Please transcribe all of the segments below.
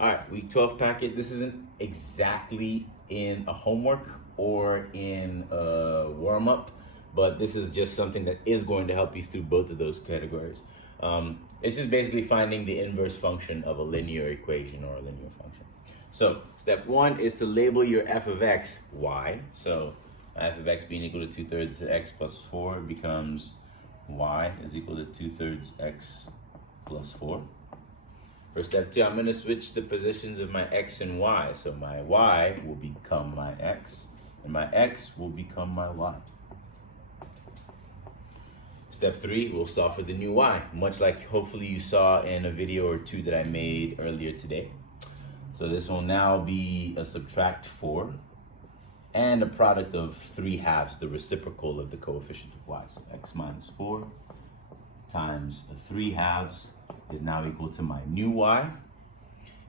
All right, week 12 packet. This isn't exactly in a homework or in a warm up, but this is just something that is going to help you through both of those categories. It's just basically finding the inverse function of a linear equation or a linear function. So step one is to label your f of x y. So f of x being equal to 2/3 x plus 4 becomes y is equal to 2/3 x plus 4. For step two, I'm going to switch the positions of my x and y. So my y will become my x, and my x will become my y. Step three, we'll solve for the new y, much like hopefully you saw in a video or two that I made earlier today. So this will now be a subtract 4 and a product of 3/2, the reciprocal of the coefficient of y. So x minus 4 times 3/2 is now equal to my new y.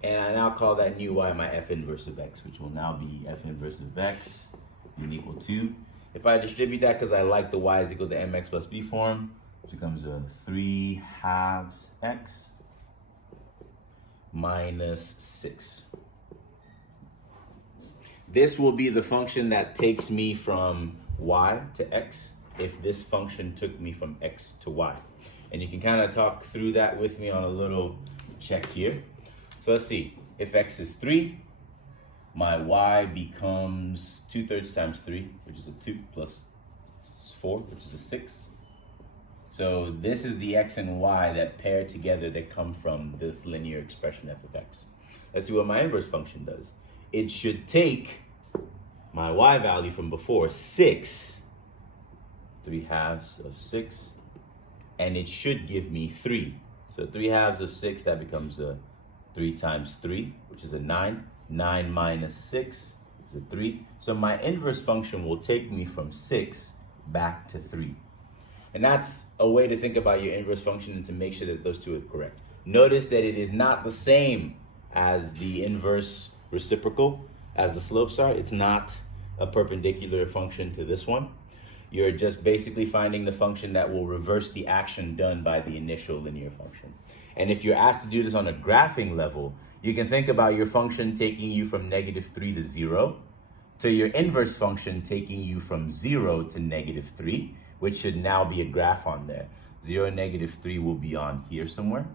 And I now call that new y my f inverse of x, which will now be f inverse of x being equal to, if I distribute that because I like the y is equal to mx plus b form, it becomes a 3/2 x minus 6. This will be the function that takes me from y to x if this function took me from x to y. And you can kind of talk through that with me on a little check here. So let's see, if x is 3, my y becomes 2/3 times 3, which is a 2, plus 4, which is a 6. So this is the x and y that pair together that come from this linear expression f of x. Let's see what my inverse function does. It should take my y value from before, 6, 3/2 of 6, and it should give me 3. So 3/2 of 6, that becomes a 3 times 3, which is a 9. 9 minus 6 is a 3. So my inverse function will take me from 6 back to 3. And that's a way to think about your inverse function and to make sure that those two are correct. Notice that it is not the same as the inverse reciprocal as the slopes are. It's not a perpendicular function to this one. You're just basically finding the function that will reverse the action done by the initial linear function. And if you're asked to do this on a graphing level, you can think about your function taking you from -3 to 0 to your inverse function taking you from 0 to -3, which should now be a graph on there. 0 and -3 will be on here somewhere.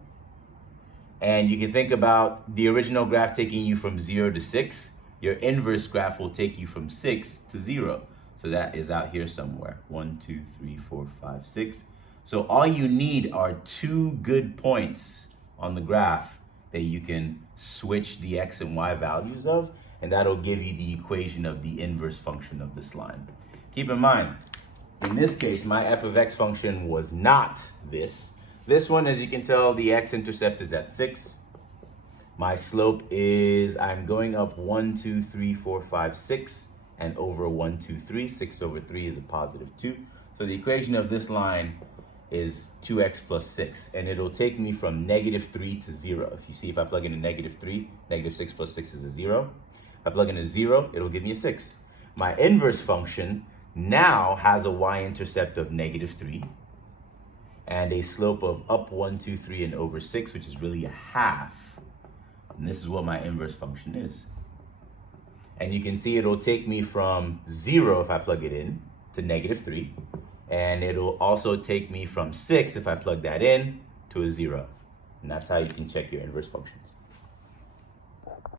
And you can think about the original graph taking you from 0 to 6. Your inverse graph will take you from 6 to 0. So that is out here somewhere. 1, 2, 3, 4, 5, 6. So all you need are 2 good points on the graph that you can switch the x and y values of, and that'll give you the equation of the inverse function of this line. Keep in mind, in this case, my f of x function was not this. This one, as you can tell, the x-intercept is at 6. My slope is, I'm going up 1, 2, 3, 4, 5, 6, and over 1, 2, 3. 6 over 3 is a positive 2. So the equation of this line is 2x plus 6, and it'll take me from -3 to 0. If you see, if I plug in a -3, -6 plus 6 is a 0. If I plug in a 0, it'll give me a 6. My inverse function now has a y-intercept of -3 and a slope of up 1, 2, 3, and over 6, which is really a half. And this is what my inverse function is. And you can see it'll take me from 0 if I plug it in to -3. And it'll also take me from 6 if I plug that in to a 0. And that's how you can check your inverse functions.